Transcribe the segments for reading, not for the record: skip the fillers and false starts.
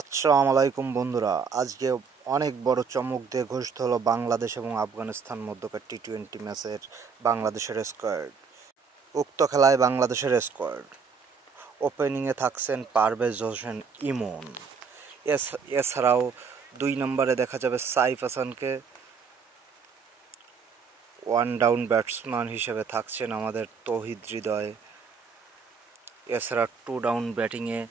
আসসালামু আলাইকুম বন্ধুরা, আজকে অনেক বড় চমক দিয়ে ঘোষিত হলো বাংলাদেশ এবং আফগানিস্তান মধ্যকার টি-20 ম্যাচের বাংলাদেশের স্কোয়াড। উক্ত খেলায় বাংলাদেশের স্কোয়াড ওপেনিংয়ে থাকছেন পারভেজ হোসেন ইমন। এছাড়াও 2 নম্বরে দেখা যাবে সাইফ হাসানকে। ওয়ান ডাউন ব্যাটসম্যান হিসেবে থাকছেন আমাদের তৌহিদ হৃদয়। এছাড়া 2 ডাউন ব্যাটিংয়ে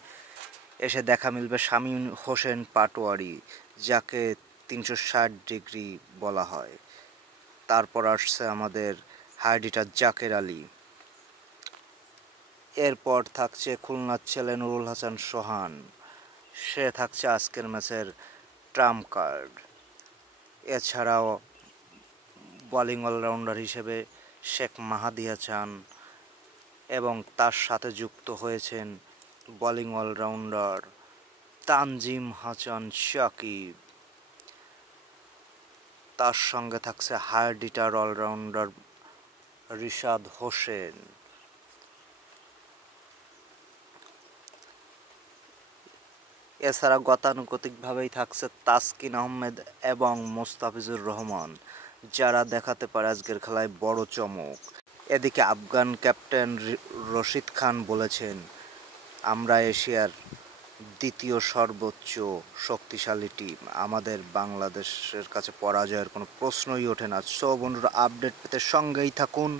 এসে দেখা মিলবে শামীম হোসেন পাটোয়ারি, যাকে 360 ডিগ্রি বলা হয়। তারপর আসছে আমাদের হার্ড হিটার জাকের আলী। এরপর থাকছে খুলনার ছেলে নুরুল হাসান সোহান, সে থাকছে আজকের ম্যাচের ট্রাম্প কার্ড। এছাড়াও বোলিং অলরাউন্ডার হিসেবে শেখ মাহাদি হাসান এবং তার সাথে যুক্ত হয়েছেন বোলিং অলরাউন্ডার তানজিম হাসান সাকিব। তার সঙ্গে থাকছে hard hitter allrounder Rishad Hossain. এছাড়া গতানুগতিকভাবেই থাকছে তাসকিন আহমেদ এবং মোস্তাফিজুর রহমান, যারা দেখাতে পারে আজকের খেলায় বড় চমক। এদিকে আফগান ক্যাপ্টেন রশিদ খান বলেছেন, আমরা এশিয়ার দ্বিতীয় সর্বোচ্চ শক্তিশালী টিম, আমাদের বাংলাদেশের কাছে পরাজয়ের কোনো প্রশ্নই ওঠে না। সো বন্ধুরা, আপডেট পেতে সঙ্গেই থাকুন।